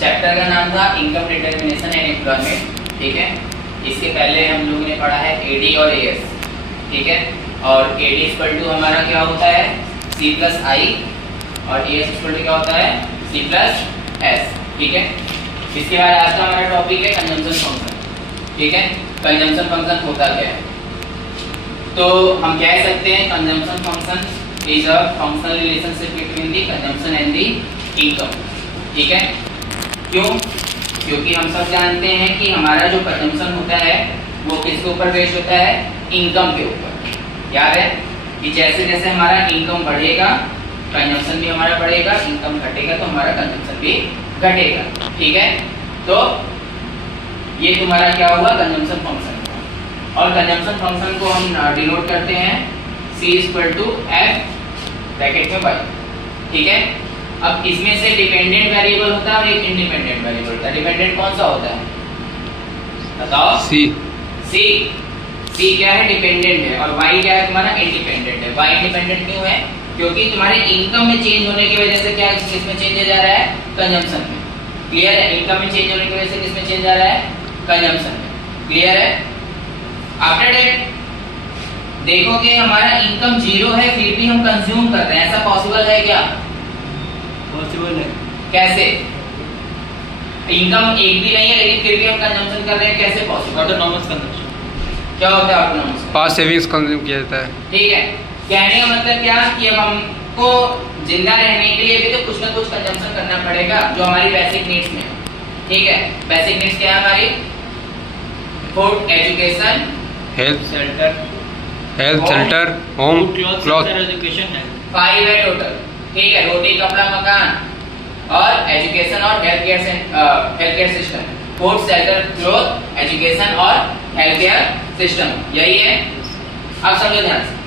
Chapter का नाम था इनकम डिटर्मिनेशन एंड एम्प्लॉयमेंट, ठीक है। इसके पहले हम लोगों ने पढ़ा है एडी और एएस, ठीक है। और एडी इक्वल टू हमारा क्या होता है सी प्लस आई, और एएस इक्वल टू क्या होता है सी प्लस एस, ठीक है। इसके बाद आज का हमारा टॉपिक है कंजम्पशन फंक्शन, ठीक है। कंजम्पशन फंक्शन होता क्या है, तो हम कह सकते हैं consumption function is a functional relationship between the consumption and the income, ठीक है। क्यों? क्योंकि हम सब जानते हैं कि हमारा जो कंजम्पशन होता है वो किसके ऊपर बेस्ड होता है, इनकम के ऊपर। याद है कि जैसे जैसे हमारा इनकम बढ़ेगा कंजम्पशन भी हमारा बढ़ेगा, इनकम घटेगा तो हमारा कंजम्पशन भी घटेगा, ठीक है। तो ये तुम्हारा क्या हुआ कंजम्पशन फंक्शन, और कंजम्पशन फंक्शन को हम डिनोट करते हैं C equal to F bracket में बाई, ठीक है। अब इसमें से डिपेंडेंट वेरिएबल होता है और एक इंडिपेंडेंट वेरिएबल होता है। डिपेंडेंट कौन सा होता है बताओ? C क्या है डिपेंडेंट है, और Y क्या है तुम्हारा इंडिपेंडेंट है। Y इंडिपेंडेंट क्यों है? क्योंकि तुम्हारे इनकम में चेंज होने की वजह से क्या किसमें चेंज हो जा रहा है, कंजम्पशन में। क्लियर है? इनकम में चेंज होने की वजह से किसमें चेंज आ रहा है, कंजम्पशन में। क्लियर है? आफ्टर दैट देखोगे हमारा इनकम जीरो है फिर भी हम कंज्यूम कर रहे हैं, ऐसा पॉसिबल है क्या? पॉसिबल है। कैसे? इनकम एक भी नहीं है लेकिन फिर भी हम कंजम्पशन कर रहे हैं, कैसे पॉसिबल? Autonomous consumption. क्या होता है ऑटोनॉमस? पास्ट सेविंग्स कंज्यूम किया जाता है, ठीक है। कहने का मतलब क्या कि अब हमको जिंदा रहने के लिए भी तो कुछ ना कुछ कंजम्पशन करना पड़ेगा जो हमारी बेसिक नीड्स में, ठीक है। बेसिक नीड्स क्या है हमारी? Food, education, health shelter, home, cloth, education है। 5 है टोटल, ठीक है। रोटी, कपड़ा, मकान और एजुकेशन और health care system. Food, shelter, cloth, education और हेल्थ केयर सिस्टम, यही है। अब समझो ध्यान से,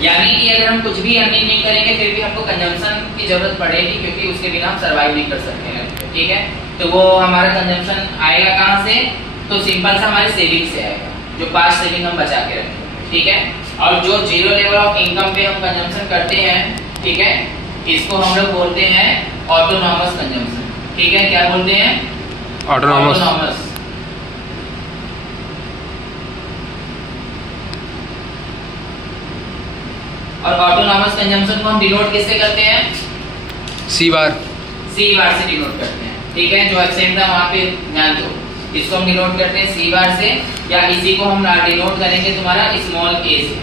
यानी कि अगर हम कुछ भी अर्निंग नहीं करेंगे फिर भी हमको कंजम्पशन की जरूरत पड़ेगी, क्योंकि उसके बिना हम सर्वाइव नहीं कर सकते हैं, ठीक है। तो वो हमारा कंजम्पशन आएगा कहाँ से? तो सिंपल सा हमारे सेविंग से आएगा, जो पास्ट सेविंग हम बचा के रखेंगे, ठीक है। और जो जीरो लेवल ऑफ इनकम पे हम कंजम्पशन करते हैं, ठीक है, इसको हम लोग बोलते हैं ऑटोनॉमस कंजम्पशन, ठीक है। क्या बोलते हैं? ऑटोनॉमस। और ऑटोनॉमस कंजम्पशन को हम डिनोट किससे करते हैं? C बार से डिनोट करते हैं, ठीक है। जो एक्सेंट था वहां पे ध्यान दो, इसको हम डिनोट करते हैं C बार से, या इसी को हम डिनोट करेंगे तुम्हारा स्मॉल a से,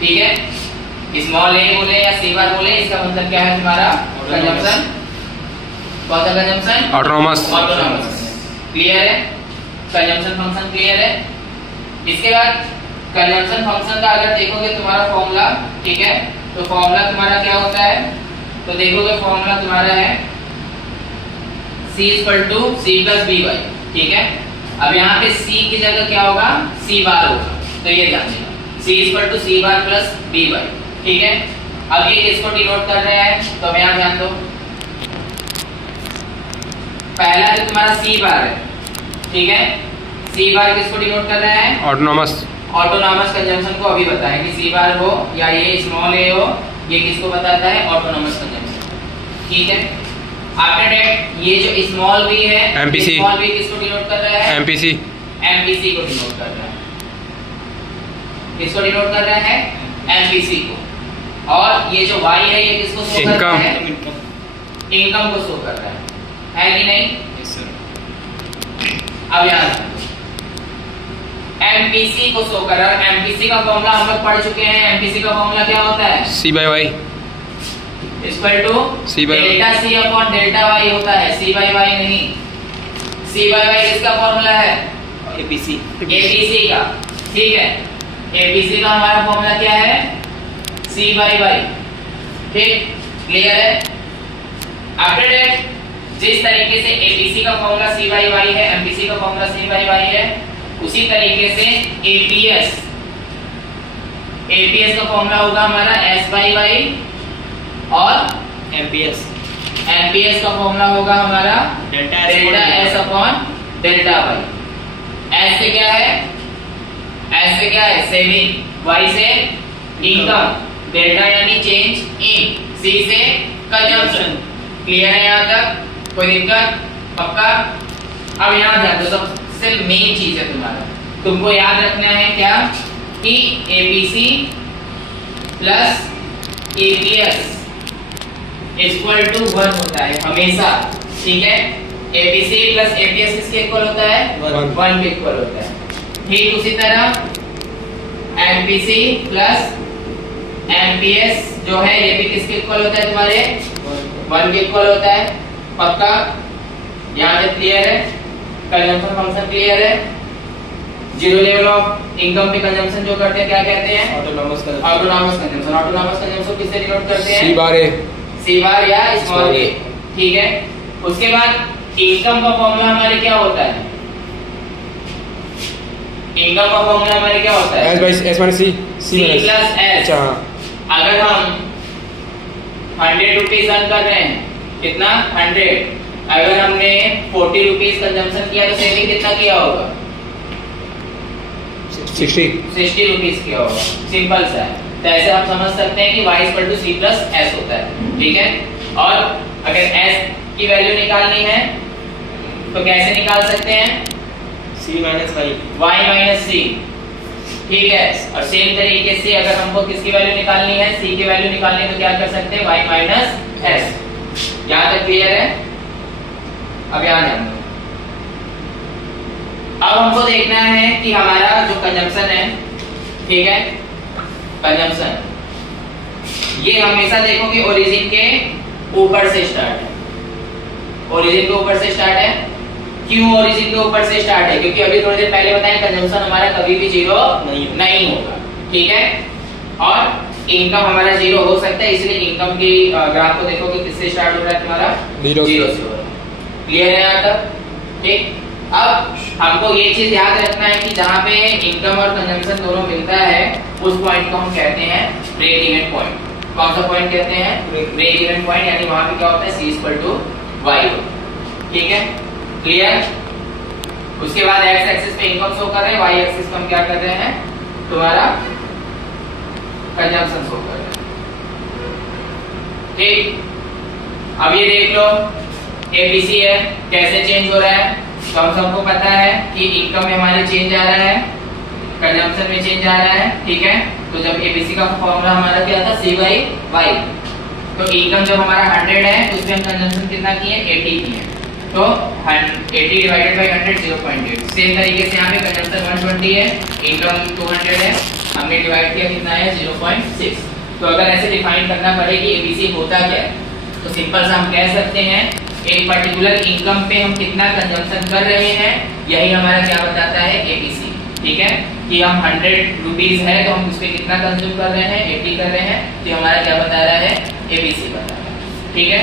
ठीक है। स्मॉल a बोले या C बार बोले, इसका मतलब क्या है तुम्हारा कंजम्पशन। कौन सा कंजम्पशन? ऑटोनॉमस। क्लियर है? कंजम्पशन फंक्शन क्लियर है। इसके बाद कंजम्पशन फंक्शन का अगर देखोगे तुम्हारा फॉर्मूला, ठीक है, तो फॉर्मूला तुम्हारा क्या होता है? तो देखोगे फॉर्मूला तुम्हारा है C equal to C plus B Y, ठीक है। अब यहाँ पे C की जगह क्या होगा? C बार होगा, तो ये ध्यान देना, C equal to C bar plus B Y, ठीक है। अब ये किसको डिनोट कर रहा है? तो अब यहाँ ध्यान दो, पहला जो तुम्हारा C बार है, ठीक है, C बार किसको डिनोट कर रहा है? ऑटोनॉमस कंजम्पशन को अभी बताएं कि C बार हो या ये स्मॉल a हो, ये किसको बताता है? ऑटोनॉमस कंजम्पशन, ठीक है। आफ्टर दैट ये जो स्मॉल b है, MPC, स्मॉल b किसको डिनोट कर रहा है? MPC को डिनोट कर रहा है। किसको डिनोट कर रहा है? MPC को। और ये जो y है ये किसको शो कर रहा है? इनकम को शो कर रहा है कि नहीं? Yes sir. अब यहाँ MPC को शो कर रहा है। MPC का फॉर्मूला हम लोग पढ़ चुके हैं। MPC का फॉर्मूला क्या होता है? C by y equal to delta C upon delta y होता है, C by y नहीं। C by y किसका फॉर्मूला है? APC का, ठीक है। APC का हमारा फॉर्मूला क्या है? C by y, ठीक। क्लियर है? आफ्टर दैट जिस तरीके से APC का फॉर्मूला C by y है, MPC का फॉर्मूला C by y है, उसी तरीके से APS का फॉर्मूला होगा हमारा S by y, और MPS का फॉर्मूला होगा हमारा delta S upon delta y। S से क्या है? सेविंग, Y से इनकम, डेल्टा यानी चेंज इन, C से कंजम्पशन। क्लियर है यहाँ तक? कोई दिक्कत? पक्का? अब यहाँ ध्यान दो, सबसे मेन चीज है तुम्हारा, तुमको याद रखना है क्या कि ABC plus APS equal to 1 होता है हमेशा, ठीक है? एबीसी प्लस एपीएस किसके इक्वल होता है? 1 के इक्वल होता है। ठीक उसी तरह एमपीसी प्लस एमपीएस जो है ये भी किसके इक्वल होता है तुम्हारे? 1 के इक्वल होता है। पक्का? यहाँ तक क्लियर है? कंजम्पशन फंक्शन क्लियर है? जीरो लेवल ऑफ इनकम पे कंजम्पशन जो करते हैं क्या कहते हैं? Autonomous consumption. ऑटोनॉमस कंजम्पशन किससे डिनोट करते हैं? सी बार या स्मॉल ए, ठीक है? उसके बाद इनकम का फॉर्मूला हमारे क्या होता है? इनकम का फॉर्मूला हमारे क्या होता है? S minus C plus S। अच्छा, अगर हम 100 रुपीज अर्न कर रहे हैं, कितना? 100। अगर हमने 40 रुपीज कंजम्पशन किया तो सेविंग कितना किया होगा? 60 रुपीज किया होगा। सिंपल सा है। तो ऐसे आप समझ सकते हैं कि y equal to C plus S होता है, ठीक है? और अगर S की वैल्यू निकालनी है तो कैसे निकाल सकते हैं? C minus Y, y minus C, ठीक है? और सेम तरीके से अगर हमको किसकी वैल्यू निकालनी है? C की वैल्यू निकालनी है तो क्या कर सकते हैं? y minus S। यहाँ तक क्लियर है? अब यहाँ ध्यान दो, अब हमको देखना है कि हमारा जो कंजम्पशन है, ठीक है? कंजम्पशन ये हमेशा देखो कि ओरिजिन के ऊपर से स्टार्ट है। ओरिजिन के ऊपर से स्टार्ट है। क्यों ओरिजिन के ऊपर से स्टार्ट है? क्योंकि अभी थोड़ी देर पहले बताया कंजम्पशन हमारा कभी भी जीरो नहीं होगा, ठीक है? और इनकम हमारा जीरो हो सकता है, इसलिए इनकम की ग्राफ को देखो कि किससे स्टार्ट हो रहा है तुम्हारा? जीरो से हो रहा है। क्लियर है यहाँ तक? ठीक। अब हमको ये चीज याद रखना है कि जहाँ पे इनकम और कंजम्पशन दोनों मिलता है उस पॉइंट को हम कहते हैं ब्रेक इवन पॉइंट। कौन सा पॉइंट कहते हैं? Break even point. यानी वहां पे क्या होता है? C इक्वल टू Y, ठीक है? क्लियर? उसके बाद एक्स एक्सिस पे इनकम शो कर रहे हैं, वाई एक्सिस पे हम क्या कर रहे हैं? तुम्हारा कंजम्पशन शो कर रहे हैं, ठीक? अब ये देख लो एबीसी है, कैसे चेंज हो रहा है? तो हम सबको पता है कि इनकम में हमारे चेंज आ रहा है, कंजम्पशन में चेंज आ रहा है, ठीक है? तो जब एबीसी का फॉर्मूला हमारा क्या था? C by Y. तो इनकम जब हमारा 100 है तो उसमें हम कंजम्पशन कितना किए? 80 किए। तो 80 डिवाइडेड बाय 100 0.8। सेम तरीके से यहाँ पे कंजम्पशन 120 है, इनकम 200 है, हमने डिवाइड किया कितना है? 0.6। तो अगर ऐसे डिफाइन करना पड़े कि एबीसी होता क्या है, तो सिंपल सा हम कह सकते हैं एक पर्टिकुलर इनकम पे हम कितना कंजम्पशन कर रहे हैं, यही हमारा क्या बताता है? एबीसी, ठीक है? कि हम 100 रुपीज है तो हम उस पे कितना कंज्यूम कर रहे हैं? 80 कर रहे हैं, तो हमारा क्या बता रहा है? एबीसी बता रहा है, ठीक है?